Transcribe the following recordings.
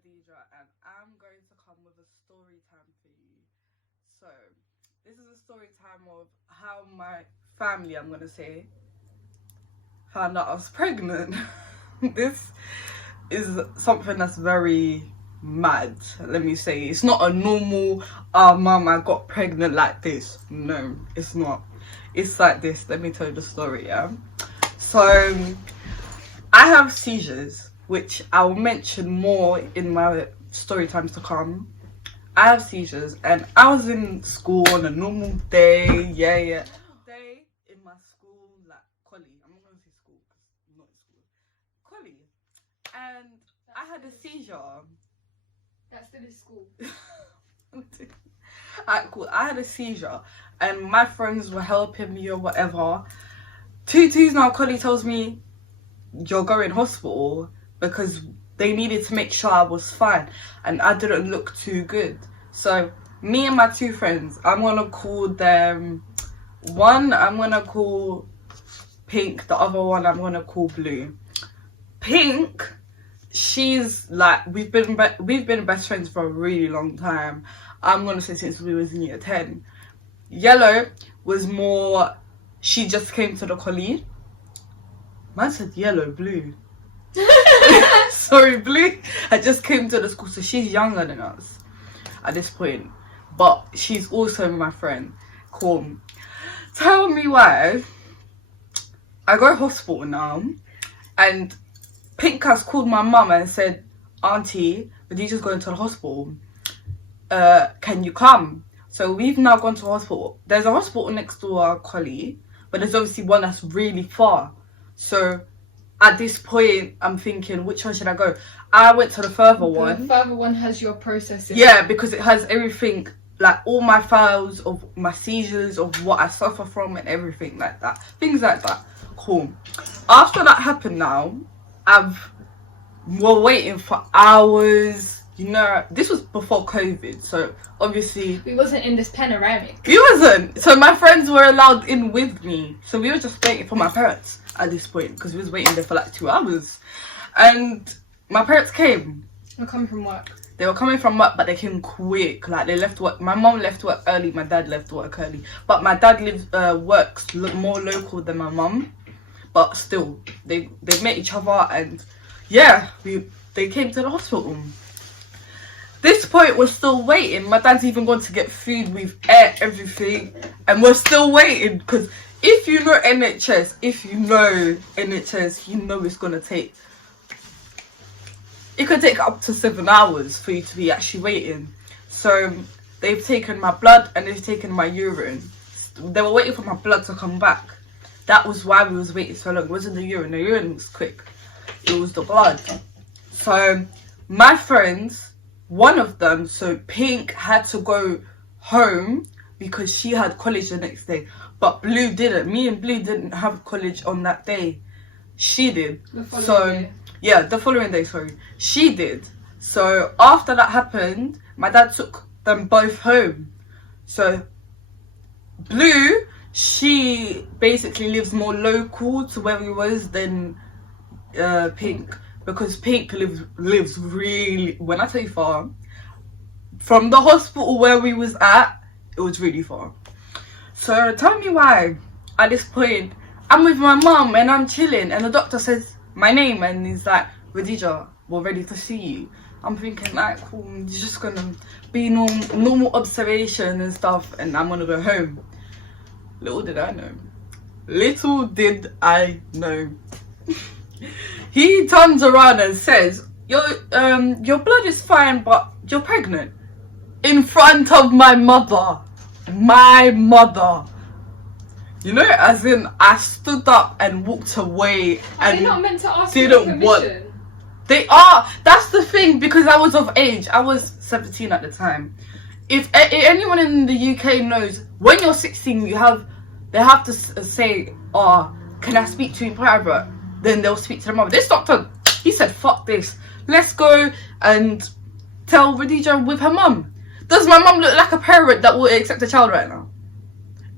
Khadija, and I'm going to come with a story time for you. So, this is a story time of how my family, I'm going to say, found out I was pregnant. This is something that's very mad, let me say. It's not a normal, mum, I got pregnant like this. No, it's not. It's like this. Let me tell you the story, yeah? So, I have seizures, which I'll mention more in my story times to come. I have seizures, and I was in school on a normal day, day in my school, like college. I'm not gonna say school because I'm not in school. College, and I had a seizure. That's still in school. Alright, cool. I had a seizure, and my friends were helping me or whatever. Tutu's now colleague tells me you're going hospital because they needed to make sure I was fine and I didn't look too good. So me and my two friends, I'm gonna call them, one I'm gonna call Pink, the other one I'm gonna call Blue. Pink, she's like, we've been best friends for a really long time. I'm gonna say since we was in year 10. Yellow was more, she just came to the college. Man said yellow, Blue. Sorry, Blue. I just came to the school, so she's younger than us at this point, but she's also my friend. Cool. Tell me why I go to hospital now, and Pink has called my mum and said, Auntie, Khadija's going to the hospital. Can you come? So we've now gone to hospital. There's a hospital next to our collie, but there's obviously one that's really far. So at this point, I'm thinking, which one should I go? I went to the further one. The further one has your processing. Yeah, because it has everything, like all my files of my seizures, of what I suffer from and everything like that. Things like that. Cool. After that happened now, we're waiting for hours. You know, this was before COVID, so obviously we wasn't in this panoramic. We wasn't. So my friends were allowed in with me. So we were just waiting for my parents at this point because we was waiting there for like 2 hours. And my parents came. We're coming from work. They were coming from work, but they came quick. Like they left work. My mom left work early. My dad left work early. But my dad works more local than my mom. But still, they met each other, and yeah, they came to the hospital. This point, we're still waiting. My dad's even gone to get food. We've ate everything, and we're still waiting. Because if you know NHS, you know it's gonna take. It could take up to 7 hours for you to be actually waiting. So they've taken my blood and they've taken my urine. They were waiting for my blood to come back. That was why we was waiting so long. It wasn't the urine. The urine was quick. It was the blood. So my friends, one of them, so Pink, had to go home because she had college the next day. But Blue didn't. Me and Blue didn't have college on that day. She did. The following day. Yeah, the following day, sorry. She did. So after that happened, my dad took them both home. So Blue, she basically lives more local to where we was than Pink, because Pink lives really, when I tell you far, from the hospital where we was at, it was really far. So tell me why at this point I'm with my mum and I'm chilling and the doctor says my name and he's like, Khadija, we're ready to see you. I'm thinking like, cool, it's just gonna be normal observation and stuff, and I'm gonna go home. Little did I know. He turns around and says, your blood is fine, but you're pregnant. In front of my mother. You know, as in, I stood up and walked away. Are they not meant to ask you permission? They are. That's the thing, because I was of age. I was 17 at the time. If anyone in the UK knows, when you're 16, they have to say, oh, can I speak to you in private? Then they'll speak to the mother. This doctor, he said, fuck this. Let's go and tell Khadija with her mum. Does my mum look like a parent that will accept a child right now?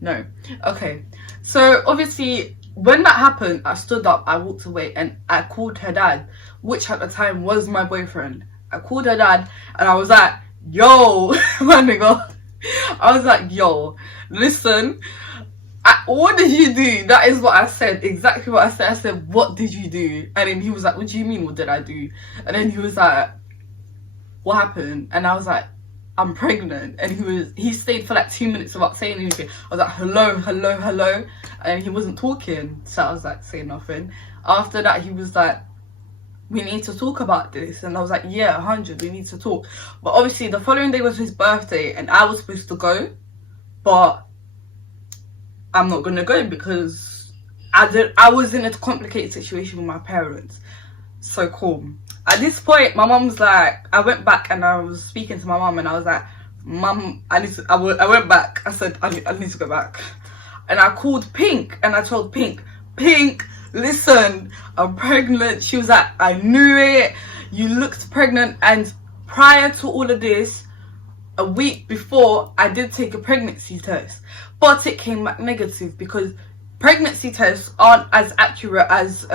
No. Okay. So obviously, when that happened, I stood up, I walked away, and I called her dad, which at the time was my boyfriend. I called her dad and I was like, yo, my nigga. I was like, yo, listen, what did you do? That is what I said, exactly what I said. I said, what did you do? And then he was like, what do you mean, what did I do? And then he was like, what happened? And I was like, I'm pregnant. And he stayed for like 2 minutes without saying anything. I was like, hello, hello, hello. And he wasn't talking, so I was like, saying nothing. After that, he was like, we need to talk about this. And I was like, yeah, 100, we need to talk. But obviously the following day was his birthday and I was supposed to go, but I'm not gonna go because I was in a complicated situation with my parents. So cool. At this point, my mum's like, I went back and I was speaking to my mum and I was like, Mum, I went back. I said, I need to go back. And I called Pink and I told Pink, listen, I'm pregnant. She was like, I knew it. You looked pregnant. And prior to all of this, a week before, I did take a pregnancy test. But it came back negative because pregnancy tests aren't as accurate as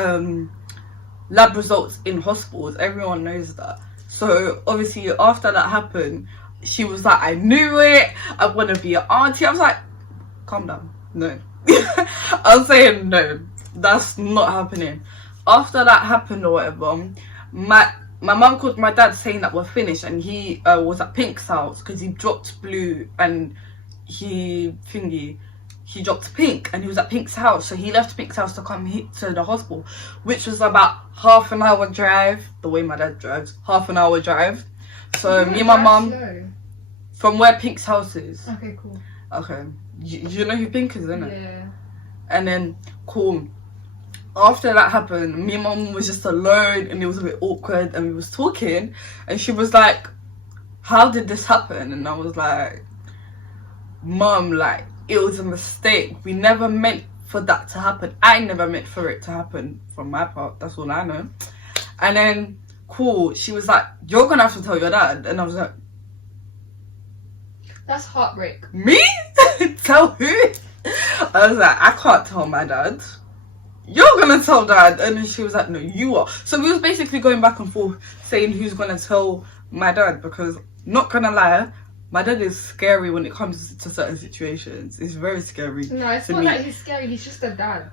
lab results in hospitals. Everyone knows that. So obviously after that happened, she was like, I knew it. I want to be an auntie. I was like, calm down. No. I was saying no. That's not happening. After that happened or whatever, my mum called my dad saying that we're finished, and he was at Pink's house because he dropped Blue and he dropped Pink, and he was at Pink's house. So he left Pink's house to come to the hospital, which was about half an hour drive. The way my dad drives, half an hour drive. So me and my mum, from where Pink's house is. Okay, cool. Okay, you know who Pink is, isn't it? Yeah. And then cool. After that happened, me and mum was just alone and it was a bit awkward and we was talking and she was like, how did this happen? And I was like, Mum, like, it was a mistake. We never meant for that to happen. I never meant for it to happen from my part. That's all I know. And then, cool, she was like, you're gonna have to tell your dad. And I was like, that's heartbreak. me? Tell who? I was like, I can't tell my dad. You're gonna tell dad. And then she was like, no, you are. So we was basically going back and forth saying who's gonna tell my dad, because not gonna lie, my dad is scary when it comes to certain situations. It's very scary. No, it's not like he's scary, he's just a dad.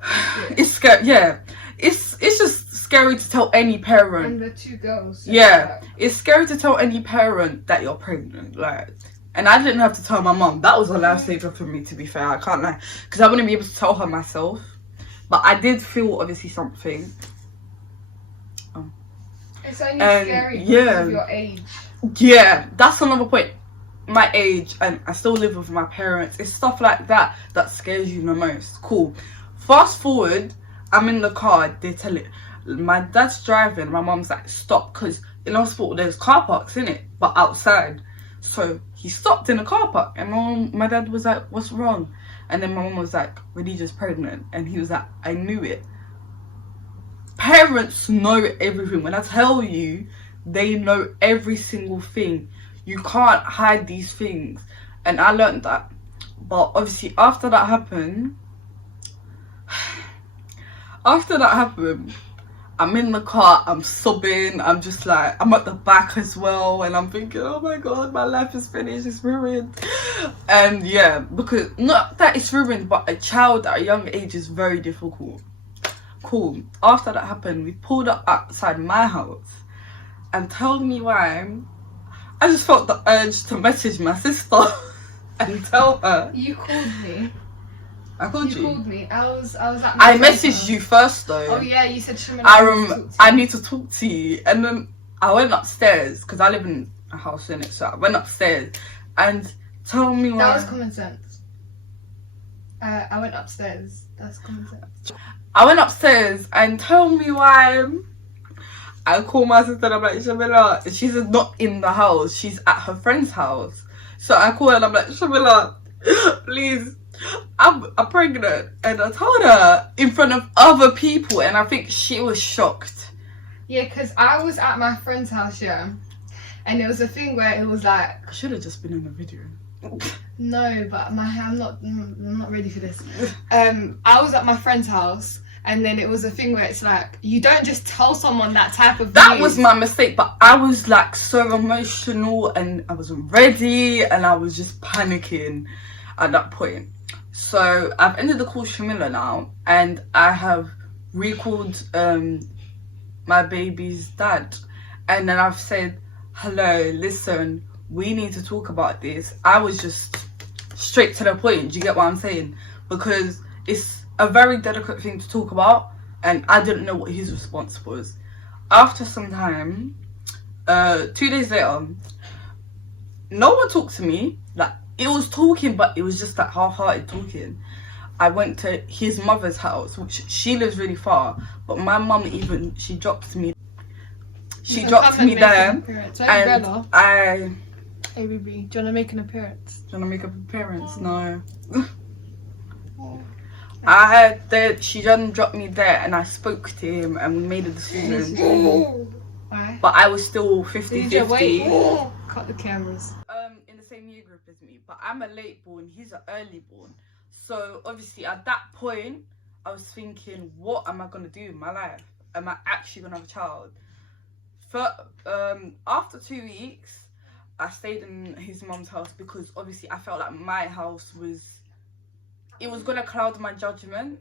It's scary, yeah. It's just scary to tell any parent. And the two girls. So yeah, it's scary to tell any parent that you're pregnant, like. And I didn't have to tell my mum. That was a lifesaver for me, to be fair. I can't lie, because I wouldn't be able to tell her myself. But I did feel obviously something. It's only scary because of your age. Yeah, that's another point. My age, and I still live with my parents. It's stuff like that that scares you the most. Cool. Fast forward, I'm in the car. They tell it. My dad's driving. My mum's like, stop, because in hospital there's car parks in it, but outside. So he stopped in the car park, and my dad was like, what's wrong? And then my mum was like, Khadijah's pregnant. And he was like, I knew it. Parents know everything. When I tell you, they know every single thing. You can't hide these things. And I learned that. But obviously after that happened, I'm in the car, I'm sobbing, I'm just like, I'm at the back as well, and I'm thinking, oh my god, my life is finished, it's ruined. And yeah, because not that it's ruined, but a child at a young age is very difficult. Cool. After that happened, we pulled up outside my house, and tell me why, I just felt the urge to message my sister and tell her. You called me. I called you. You called me. I was at I messaged you first though. Oh yeah, you said Shimon, I need to talk to you. And then I went upstairs because I live in a house in it, so I went upstairs and tell me why. That was common sense. I went upstairs. That's common sense. I went upstairs and tell me why. I call my sister and I'm like, Shamila, and she's not in the house, she's at her friend's house. So I call her and I'm like, Shamila, please, I'm pregnant. And I told her in front of other people, and I think she was shocked. Yeah, because I was at my friend's house, yeah, and it was a thing where it was like, I should have just been in the video. No, but I'm not ready for this. I was at my friend's house, And then it was a thing where it's like, you don't just tell someone that type of That news. was my mistake, but I was like so emotional and I wasn't ready and I was just panicking at that point. So I've ended the call with Shamila now, and I have recalled my baby's dad, and then I've said, hello, listen, we need to talk about this. I was just straight to the point. Do you get what I'm saying? Because it's a very delicate thing to talk about, and I didn't know what his response was. After some time, 2 days later, no one talked to me. Like, it was talking, but it was just like half-hearted talking. I went to his mother's house, which she lives really far, but my mum even, she dropped me there, and Hey, baby, do you want to make an appearance? Do you want to make an appearance? No. She done dropped me there, and I spoke to him, and we made a decision. Why? But I was still 50-50. Cut the cameras. In the same year group as me, but I'm a late born, he's an early born. So obviously at that point, I was thinking, what am I gonna do in my life? Am I actually gonna have a child? After 2 weeks, I stayed in his mum's house because obviously I felt like my house was gonna cloud my judgment,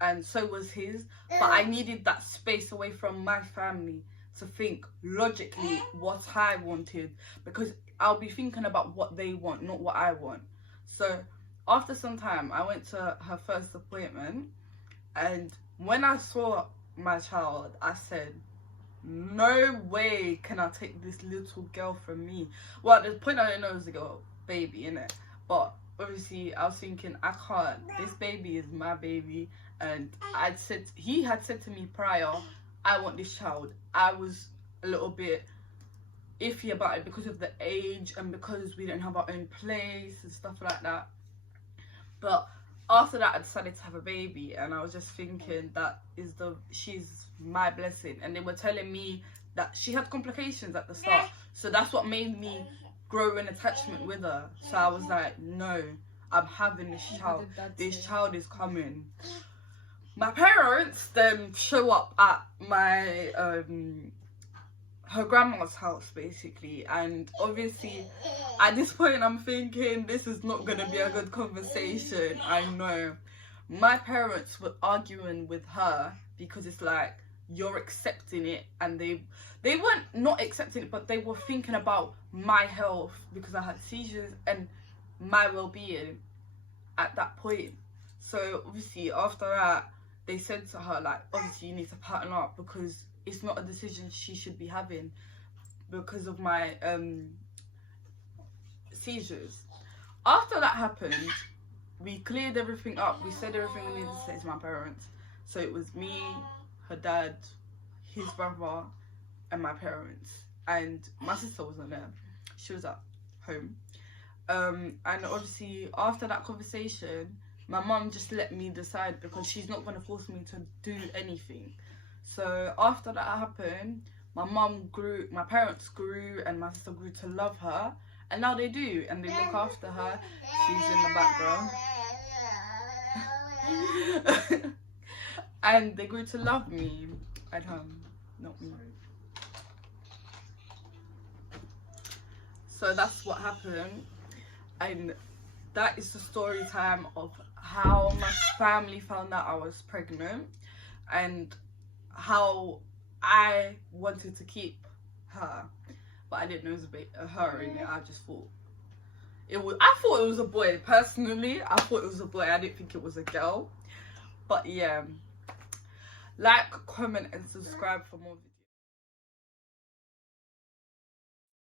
and so was his. But I needed that space away from my family to think logically what I wanted, because I'll be thinking about what they want, not what I want. So after some time, I went to her first appointment, and when I saw my child, I said, no way can I take this little girl from me. Well, at the point I didn't know it was a girl, baby, innit? But obviously I was thinking, I can't, this baby is my baby. And he had said to me prior, I want this child. I was a little bit iffy about it because of the age and because we didn't have our own place and stuff like that. But after that, I decided to have a baby, and I was just thinking she's my blessing. And they were telling me that she had complications at the start, so that's what made me grow an attachment with her. So I was like, no, I'm having this child. This child is coming. My parents then show up at my her grandma's house basically, and obviously at this point I'm thinking this is not gonna be a good conversation. I know my parents were arguing with her because it's like, you're accepting it, and they weren't not accepting it, but they were thinking about my health because I had seizures and my well-being at that point. So obviously after that, they said to her, like, obviously you need to pattern up because it's not a decision she should be having because of my seizures. After that happened, we cleared everything up. We said everything we needed to say to my parents. So it was me, her dad, his brother, and my parents. And my sister wasn't there. She was at home. And obviously after that conversation, my mum just let me decide because she's not going to force me to do anything. So after that happened, my parents grew, and my sister grew to love her, and now they do, and they look after her. She's in the background. And they grew to love me at home, not me. So that's what happened, and that is the story time of how my family found out I was pregnant, and how I wanted to keep her, but I didn't know it was her in it. I just thought it was a boy. Personally, I thought it was a boy. I didn't think it was a girl. But yeah, like, comment and subscribe for more videos.